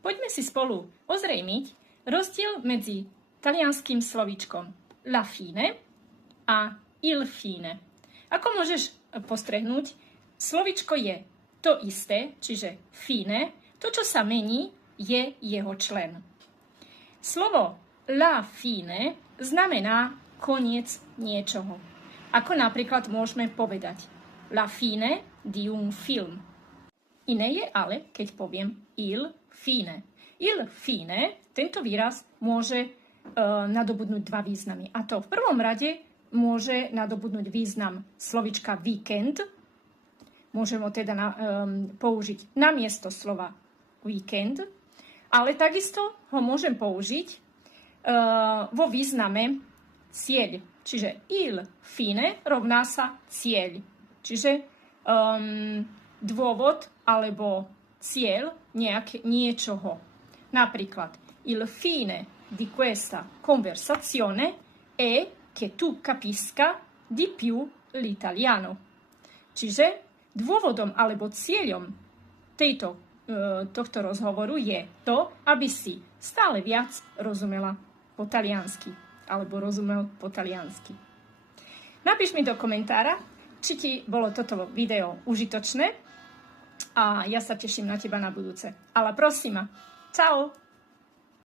poďme si spolu ozrejmiť rozdiel medzi talianským slovíčkom la fine a il fine. Ako môžeš postrehnúť, slovíčko je to isté, čiže fine, to, čo sa mení, je jeho člen. Slovo la fine znamená koniec niečoho. Ako napríklad môžeme povedať la fine di un film. Iné je ale, keď poviem il fine. Il fine, tento výraz môže nadobudnúť dva významy. A to v prvom rade môže nadobudnúť význam slovička víkend. Môžem ho teda použiť namiesto slova víkend, ale takisto ho môžem použiť vo význame cieľ. Čiže il fine rovná sa cieľ. Čiže dôvod alebo cieľ niečoho. Napríklad, il fine di questa conversazione è che tu capisca di più l'italiano. Čiže dôvodom alebo cieľom tohto rozhovoru je to, aby si stále viac rozumela po taliansky alebo rozumel po taliansky. Napíš mi do komentára, či ti bolo toto video užitočné a ja sa teším na teba na budúce. Ale prosím ma, čau!